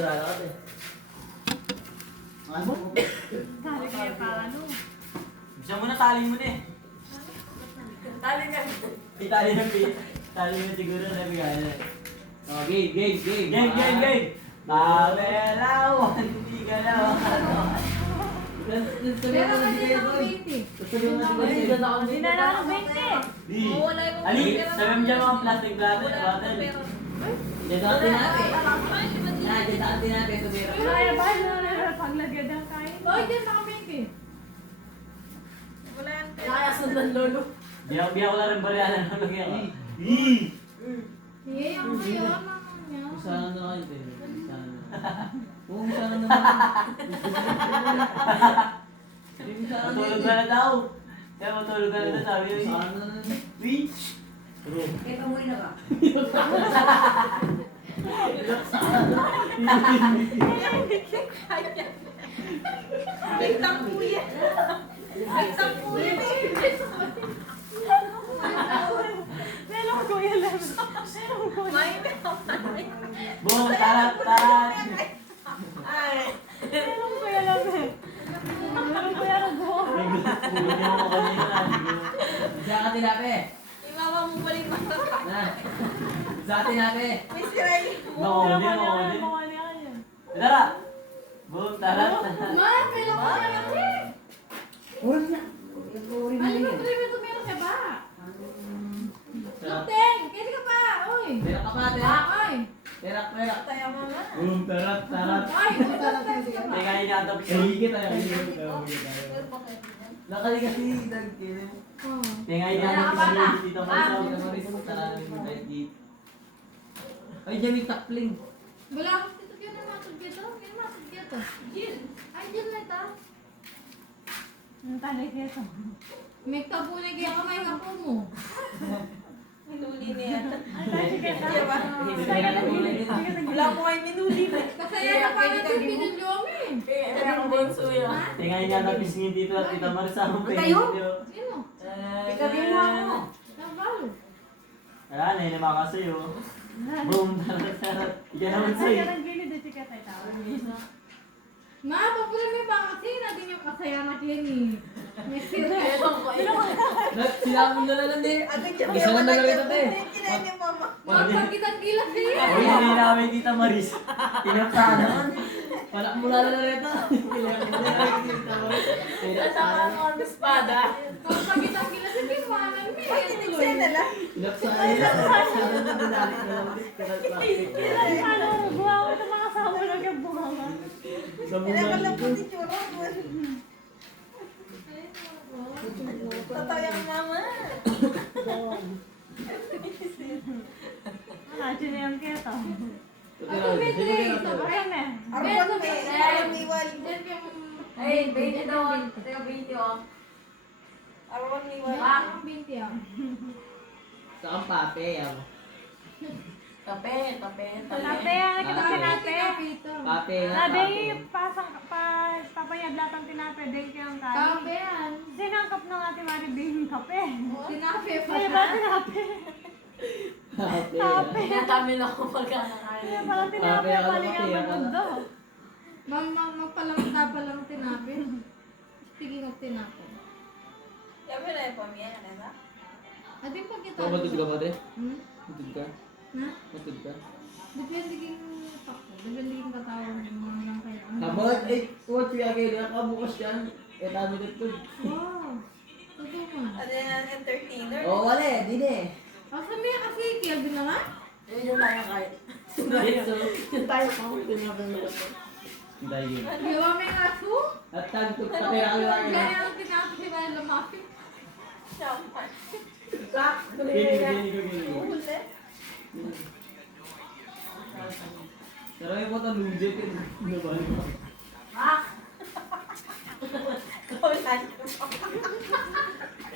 lalakad eh. Ano? Tali kaya pa ano? Gusto mo na tali mo na eh. Tali ka. Itali na pi. Tali na siguro na bigay. Oh, game. Game. Pamelawan, hindi ka na makalawan. Pero kasi ako 20. Hindi Hindi na ako 20. Di. Mawala yung Ali, pera. sabi mo dyan mga plastic bottle. Wala akong pera. Dito natin. Ay, di ba di- Nah, dito natin. Tumira. Kaya ba na paglagyan ng kain? Oy, dyan ako 20. Wala yung pera. Kaya sundan lolo. Biyak ko lang rin bariyan ng lagyan ko. Sige, ako ngayon. Mama niya. Sana na kayo, pero. Oo, sana naman. Matulog ka na daw. Kaya matulog ka na daw, sabi yun. Sana na. Reach. Eh, pamuwi na ka. Ay, tangkuya. Ay, tangkuya. Meron ko yan lang. May Boom, tarat. Ay. Meron ko yan lang eh. Meron ko yan lang buo. Tulog niya ako kanina. Isa ka tinapi. Iwawa mo balik mga Na. Isa ka tinapi. May siray mo. Nakunin, Mukha nakunin. niya yan. Tara. Boom, tarat. Ma, meron ko yan lang eh. Uy na. Ano ba private meron ka ba? Luteng, kasi ka pa. Oy. Perak ka pa, perak. Oy. Perak. Tayo mo na. Boom, tarat. Oy, utas ka pa. Teka, inatapos ko. Higit tayo. Nakali kasi nagkilim. Oh. Teka, inatapos ko. Dito mo Ay, dyan may takling. Wala akong tito kaya na matod dito. Kaya matod dito. Jin. Ay, Jin na ito. Ang tanay dito. May tapunay kaya kamay ka po mo. Minuli niya. Ay, tanay dito. Di ba? Wala ko kayo minuli. Kasaya na pa natin pinulong eh. Kaya akong bonso yun. Teka, inatapos niyo dito at kita marisama pa Tayo? Sino? Ikabi mo ako. Nabalo. Ayan, ay naman ka sa'yo. Boom, tarat. Ika naman sa'yo. Ma, papula may ba kasi natin yung kasaya natin eh. May sira. Sinabi mo na lang din. Ate, Isa lang na gawin natin. Kinain ni mama. Magpagkitang-gilas siya. Uy, hindi namin kita Maris. Tinapta naman. Palak mo lang na rito. Nasama ako ang espada. Magpagkitang-gilas siya. Kinuhanan mo Ay, tiniksen na lang. Ano, buha ko ng mga asawa lang yung buha nga. Kailangan lang po si Churo. Totoo yung mama. Imagine yung keto. Ako, Ayan eh. Arwan may arwaniwal. Ay, 20 daw. Tayo 20 oh. Arwaniwal. Ang binti ah. Saan pape, yan. Kape. Latte, nakita ko natin. Pape, Sabi, papayad lahat ang tinape, dahil kayong kain. Kape yan. Sinangkap ng ate Maribing yung kape. Tinape pa Ay, ba tinape? Pape. Tape. Pinatami na ako pagkakakain. Kaya parang tinape, Kape, ako paling kape, ang ako. mundo. Magpalamta pa lang tinape. Speaking of tinape. Sabi na yung pamilya na ba? Ate, pag kita. Ikaw matod ka ba, de? Hmm? Matod ka? Na? Matod ka? Depende kang takbo. Depende kang katawag ng mga lang kaya. Habang, what kaya kayo nakabukas yan? Tabi dito. Wow. Totoo mo. Ano yan, entertainer? Oo, wala eh, di na eh. Sabi niya kasi, Kelvin na nga. Yun yung tayo kahit. Yung tayo kahit. Dahil yun. Di ba may aso? At tagtog pa kaya kayo Kaya ang tinape si Maya lumapit. Champagne. Gini. Uhuli. Pero yung mga tanungin yun. Nabali mo. Kaulan.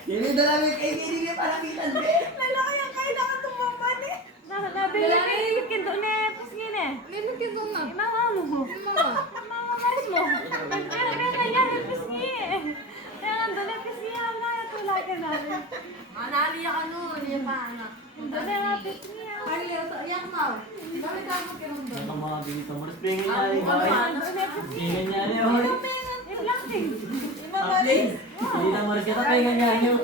Yan yung dalamin kay Gini niya palakitan, be. Lalaki yan, kailangan tumaman eh. Nabili ka yung kindo ni Pusgin eh. May nagkito na. Mama mo. Mga. Mama Maris mo. Kaya yan, Pusgin. Kaya nga doon na Pusgin, kaya tulagan namin. Manali ka nun. Yan pa anak. Doon na Pusgin. Ay, yak na. Bakit ako kinundon? Yan ang mga binito mo. Pingin niya rin. Ano ano? Pingin niya rin. Oy. Hindi na maras kita. Pingin niya rin.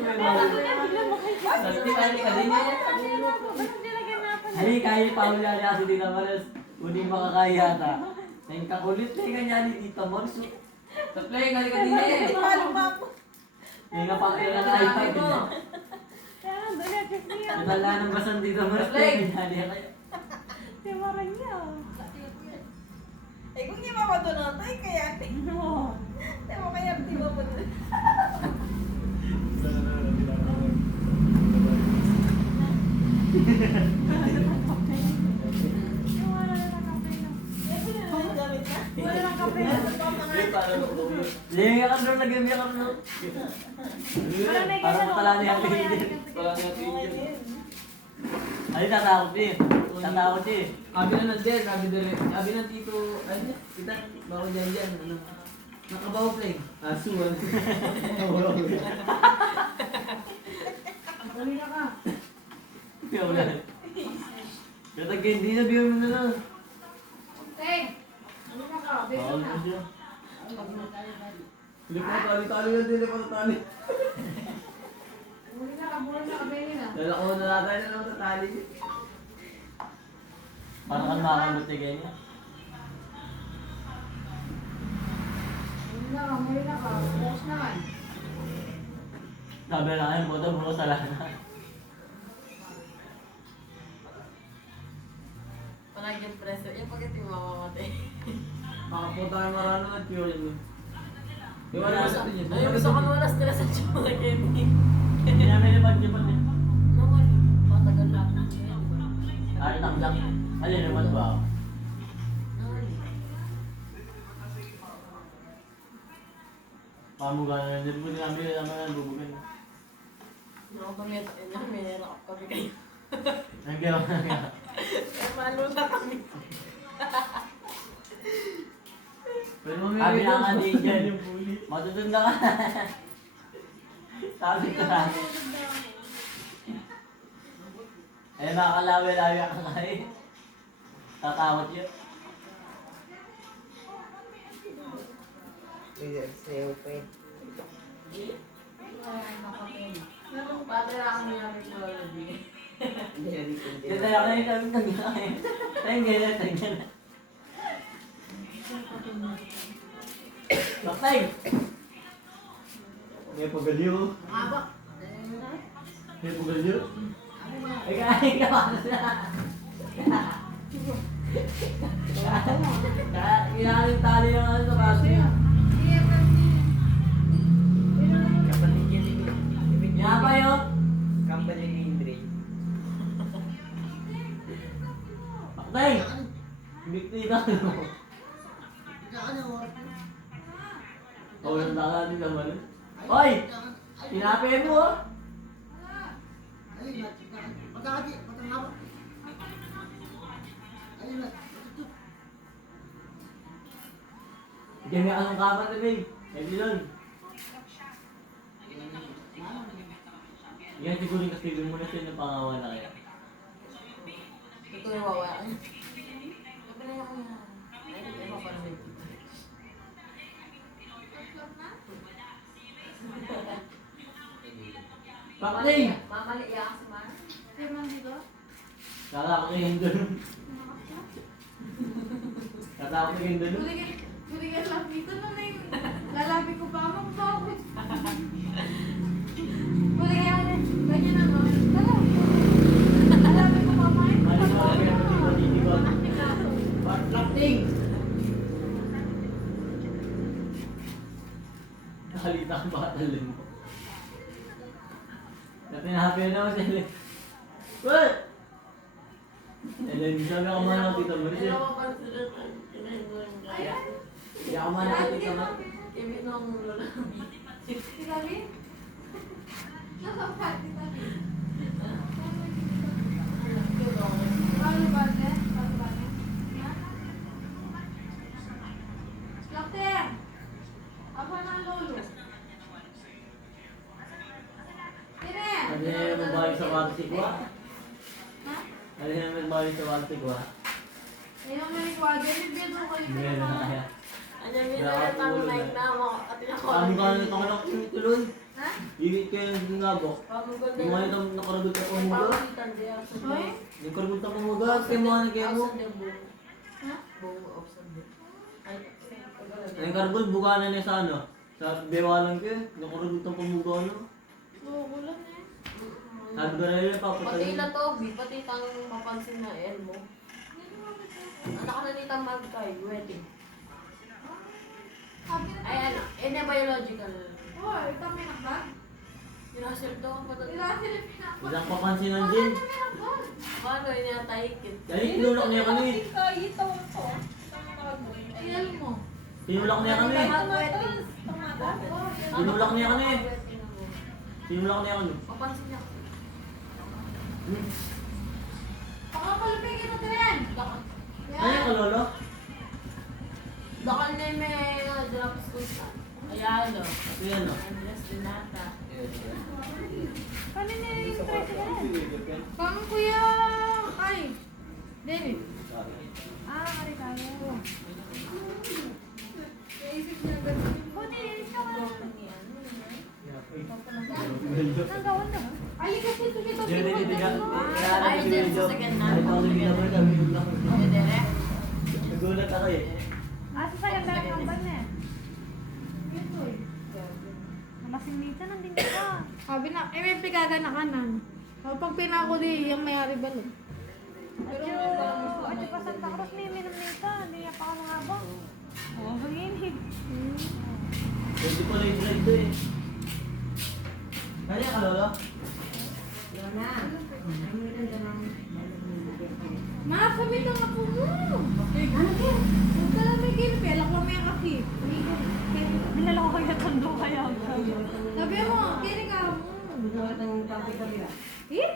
Salti tayo ni Kadin eh. Hali, kaya pahula niya kasi Tita Maras. Hindi makakaya ata. Yung kakulit na yung niya ni Tita Maras. Sa play ka ni Kadin eh. Palo pa ako. Yung napakita na iPad niya. Natala ng basan Tita Maras. Pingin niya rin kayo. Eh kung hindi mamadunotay, kaya Temo kaya di mo po dun. Wala nang kape. Yung yakam doon, lagyan yung yakam doon. Parang matala niya ang pingin. Wala nga tingin. Ay, tatakot eh. Tatakot eh. Sabi na nandiyan, sabi ng tito, ano, kita, bako dyan, ano, nakabaw play. Aso, ano. Dali na ka. Kaya wala. Kaya hindi na biyo mo na lang. Teng! Dali na ka. Bebe Bawal na. mo siya. Hindi pa tali-tali yan, hindi pa tali. Buli na ka. Bebe na. Lalako na natin na lang tatali. Parang kan makakamot niya ganyan. Buli na ka. Buli na ka. Bukas naman. Sabi na kayo, buta bukas sa lana. Palagi yung preso. Yung pagkat yung mamamatay. Makapunta tayo marano ng theory mo. Di ba na sa inyo? Ayaw gusto ko naman na stress at yung mga Kenny. Hindi namin napag-ipan eh. Naman. Matagal na ako. Ay, takdak. Alin naman ba? Pamuga na rin. Hindi po namin naman ang bubugan. Ako kami at inyo. May nirap kami kayo. Nagyawa na nga. Kaya maluta kami. Pero mamaya Sabi na nga ito. ni Jan, matutunda ka. Sabi ko na. Eh, makakalawi-lawi ka kayo. Tatakot yun. Sayo pa eh. Patira kami namin sa lobby. Kasi ako na yung sabi ng gano'n. Tanggal na, tanggal na. Baktay! May pagalyo. Haba. May pagalyo. Ay, kain ka pa na sila. Kaya yung tali ng ano sa baso niya. Kapatid niya ni Kaya pa yun. Company ni Indre. Baktay! Bikti ka ano. Oh, yung nakalali naman. Hoy! Tinapin mo oh! Diyan may anong kapat na babe. Eh, Bilon. Yan siguro yung kastigil mo na siya ng pangawa na kaya. Ito yung wawa. Sabi na ako yan. Ay, hindi mo pa namin. Baktay! Mamali yan si Man. Sir, man dito? Nakalakot na yung doon. Natakot na yung doon. Pwede ka lang dito na na yung lalabi ko pa mo. Bakit? Pwede ka yan. Ganyan na no? Lalabi ko pa mo. Mali mo ako yung pati-pati-pati. Lakting! Nakalita ang batalin mo. Natinahapi na ako sa Ellen. What? Ellen, sabi ako man ako tita mo. Hindi ako pansin na Ayan. Hindi ako man ako tita mo. Kimi nung lulabi. Si Gabi? Nakapati Gabi. Paano ba ate? Paano ba ate? Ha? Dokter! Ako na ang lolo. Tine! Ano na yung magbahay sa kwarto si Kwa? Ha? Ano na yung magbahay sa kwarto si Kwa? water. Bibigyan ko kayo. Hindi na kaya. Anyan, minala tanong na ignama ko. At Kami tinako. ka na tangalak yung tulon. Ha? Ibig kayo yung ngabok. Pagugol Yung mga itong nakaragot na pamuga. Pagkulitan di ako sa Hoy? Yung karagot na pamuga. Kaya mga nagkaya mo. Ha? Buong option din. Ay, Yung karbol, bukanan niya sa ano. Sa bewalan ko eh. Yung karagot na pamuga ano. Oo, kulang eh. Sabi ko na yun, Pati papatay. na to, pati tang mapansin na elmo. Anak ka na ni Tamag kay wedding. Sabi na Ay, ano, biological. oh, ito may nakbag. Sinasir daw ang patat. Ila sila pinakbag. Isang papansinan din. May nakbag. Paano yun yung taikit? Dahil tinulak niya kami. Ilan mo? Tinulak niya kami. Tinulak niya kami. Tinulak niya kami. Papansin niya. Pakapalupigin mo din yan. Ano yung kalolo? Bakal na yung may drop school na. Ayan o. Ito yan o. Andres Dinata. Kanina yung president. Kang kuya. Ay. David. Ah, kari tayo. Naisip niya agad. Buti, ikaw ka. Nagawan na ba? Ay, kasi sige to. Ay, dyan sa second na. Ay, direct. Nagulat ako eh. Asa sa ganda ng kambal na eh. Namasing minsan, nandun ka. Sabi na, eh may pigaga na kanan. Pag pinako di, yung mayari ba nun? Adyo pa Santa Cruz ni minum nita. Hindi niya pa ka habang. Oo, manginig. Pwede pala yung drive to eh. Kaya ka lolo? Ma, sabi ka nga po mo. Huwag ka lang may game, pelak lang may kaki. Dinala ko kayo tondo kaya. Sabi mo, kini ka mo. Eh?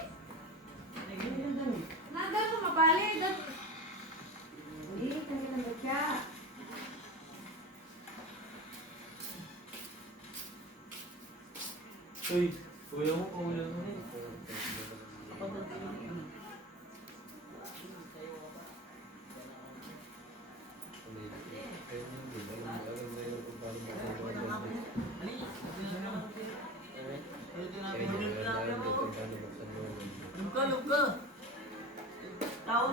Nandun sa mabali. Uy, kuya mo, kuya mo eh. Luka. Tao.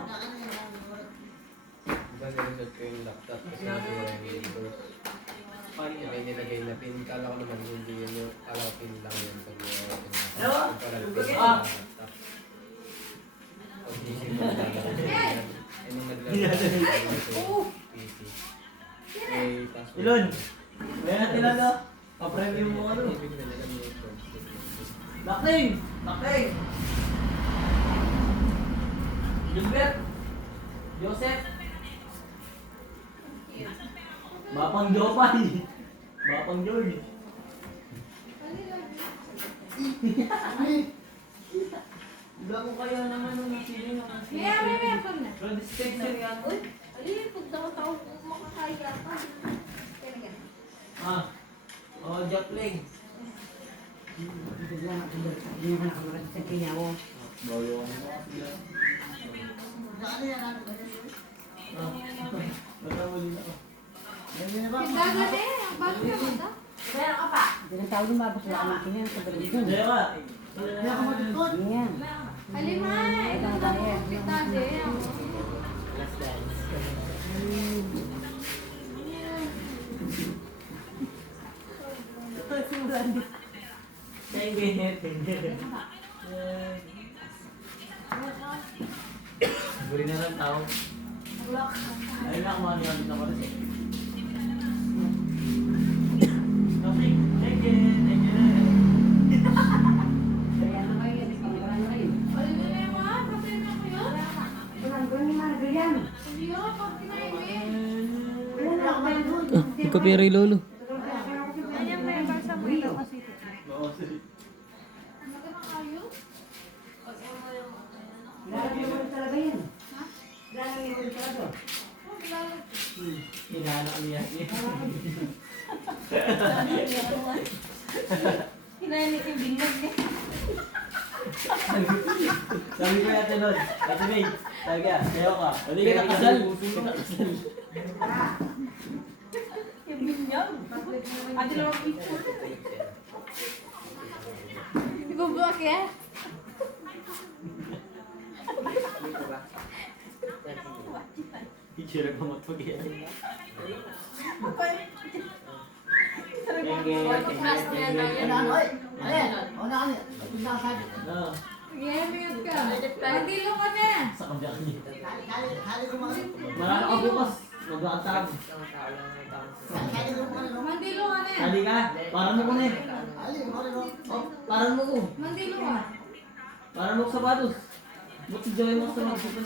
Diba niresort ko yung laptop kasi nasira yung Windows. May nilagay na pin. Kala ko naman hindi yun yung kala ko pin lang yun. Sabi ko, Hello? yung pala pin Luka. sa laptop. Pag-isip ko na lang. Eh, nung naglalagay ko PC. Eh, password. Ilon. May natin ano? Pa-preview mo ano? Ibig nilagay mo yung code. Bakling! Bakling! Gilbert! Joseph! Bapang Jopay! Bapang George! Iba ko kaya naman nung nasili ng May ako na. Pero dispenser yan. Uy, alin, pag nakataw ko makakaya ka. Ah. Oh, Jopling. Bayo ako mo. Natawali na ako. Pigaga na eh. Ang bago na mata. Meron ka pa? Jaya ka. Halimay. Ito na po. Pigaga eh. Kaya ganyan. Guri na lang tao. Ayun na, kumano yung dito ko rin eh. Okay, thank you. Thank you. Alin na yung mga? Patay na ko yun? Hindi ako. Pag kinaimik. Kapiri lolo. Ayan may barsa mo ito kasi. Oo, sige. Magandang ayos. Hinahanap niya. Hinahanap yung bingag niya. Sabi ko yate nun, Ate May, Talaga, sayo ka. Hindi ka nakasal. Ate lang ang picture. Ibublock ya? Teacher ako magpag-iyan. Class niya na yan. Ah, Yeah, mingat ka. Mandilo ka na. sa kabyak niya. Marami ka bukas. Mag-aantag. Mandilo ka na. Hali ka. Parang mo ko na eh. Oh, parang mo ko. Mandilo ka. Parang mo ko sapatos. Ba't si Joey mo sa mga na?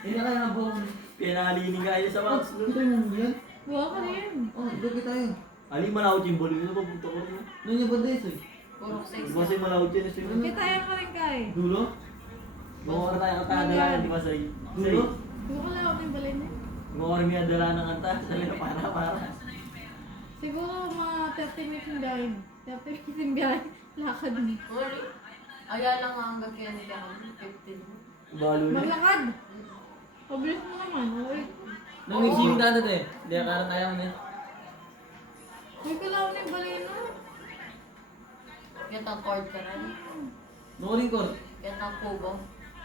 Hindi na kaya nga buong. Pinalinig kayo sa mga. Doon tayo mo yan. Buha ka rin. Oh, doon kita yun. Ali, malawot yung bolo. Ano ba punta ko? Doon yung bandes eh. Puro sex. Kasi malawot yun. Kita ka rin kay. Dulo? Bukor tayo ang kadala, di ba say? Dulo? Buha ka lang ako ng balay niya. Bukor niya dala ng kanta. Sabi na para. Siguro mga 30 minutes yung biyahe. 30 minutes yung biyahe. Lakad mo. Sorry. Aya lang hanggang kaya nila 15. Balo na. Maglakad. Pabilis mo naman. Okay. Nung ising ka na eh. Hindi ka karang kaya mo na eh. May kalaw na yung balay na. Kaya tang cord ka rin. Nukuling ko. Kaya tang kubo.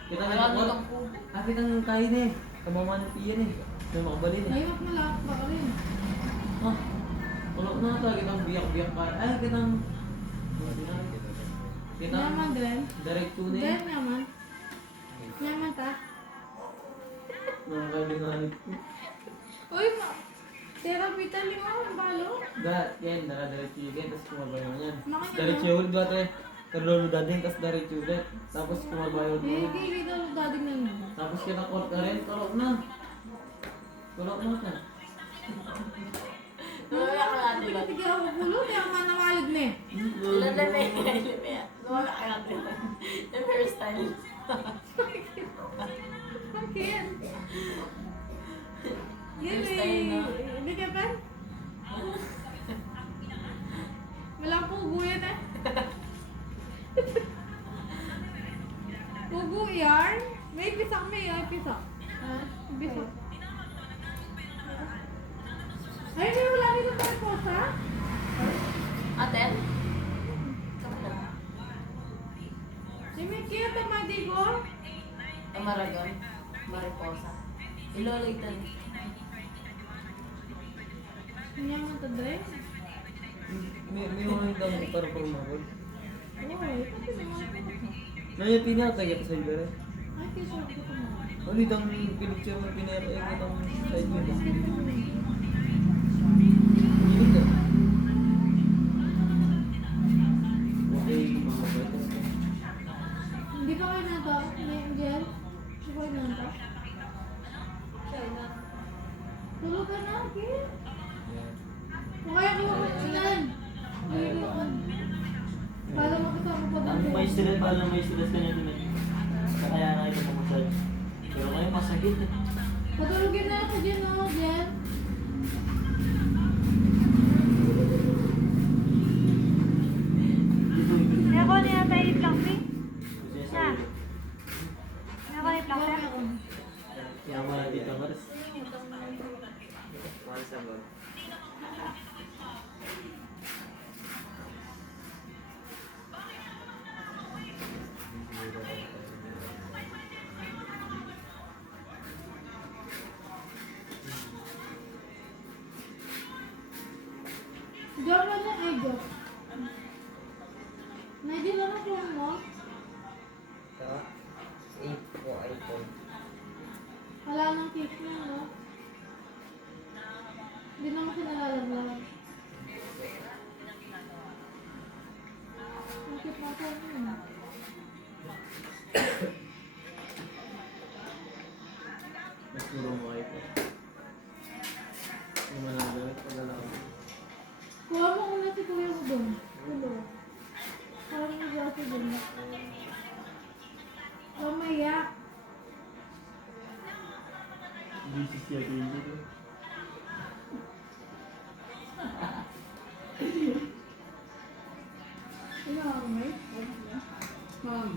Kita Wala nga mo ko. tang kubo. Akit ang kain eh. Kamama ng piyan eh. May makabalin eh. Ngayon mo lahat ba ka rin. Ah. Wala na ata. Kitang biyak-biyak ka. Ay, kitang... Kitang... Yaman din. Direct to na eh. Din yaman. Yaman ta. Mga kailanganit ko. Uy, therapy tali mo. Ang balo. Yan, diretso yun. Tapos kumabayo yan. Makanya Diretso na. yun ba ito eh. Karlolo dading, tapos diretso ulit. Tapos kumabayo Eh, doon. kaya daw dating na yun. Tapos kita court ka rin. Tulog na. Tulog na ka. Wala ka natin ba? Sige ako pulo. Kaya nga namalid na eh. Ilan na may wala ka natin ba? The hairstyle. Bakit? Yun Hairstyle na. eh. Hindi ka ba? Wala pugo yan eh. Pugo yarn? May pisak may pisak. Pisak. Ay, may wala dito pa po sa? Aten? Si Mickey at Madigo? Amaragon. Mariposa. Ilolitan. Hindi mo ito dress? May mga hindi para pumagod. Oo, ito naman. Naya pinatagay sa iba rin. Ay, pisak ko ito mo. Ano itang pinicture mo pinatagay ko itang side mo. Hindi ka. Okay, mga bata. Hindi pa kayo nata? Jen? Hindi pa kayo nata? Tulog ka na, Kim. Kung kaya ko makasinan. Naliliwan. Para makasama pa ba? May student pa lang, may student ka nito na. Kaya na ito mamasage. Pero ngayon masakit eh. Patulogin na ako dyan, no, Jen. Ako na yata itlog, Pink. Kasi Na. sa Ako itlog, Kaya sir. ako. yaman na dito Mars. Diyan mo na, ay, Diyan. Medyo na na phone mo. Sa 8 po iPhone. Wala nang cake na, no? Hindi naman sinalalaglag. Ang cute na phone mo. Mas puro mo ay po. Yung managalit, paglalaki. Kuha mo una si kuya mo doon. Tulo. Parang nag-asa doon. Mamaya. Busy siya dito. Ano ako, May? Mom.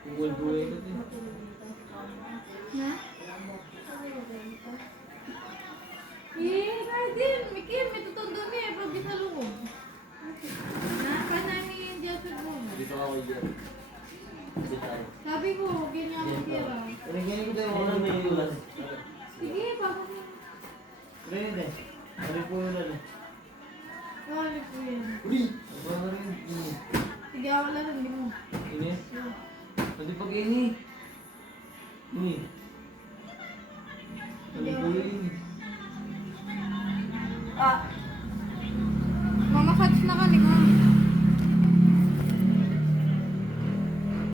Kungol buhay ko din. Na? Radin, Mikir, may tutundo mi, pag bisalungog. Kanami yung Jeffrey mo. Dito ako dyan. Dito tayo. Sabi ko, ganyan ako tira. Rinigyan ko tayo. Ano may iwas? Sige, papa mo. Rene, ano po yun ano? Wala ko yan. Uli! Ano ba rin? Sige, ako lang, hindi mo. Ini? Pwede pag ini. Ini. Ano po yun? Ah!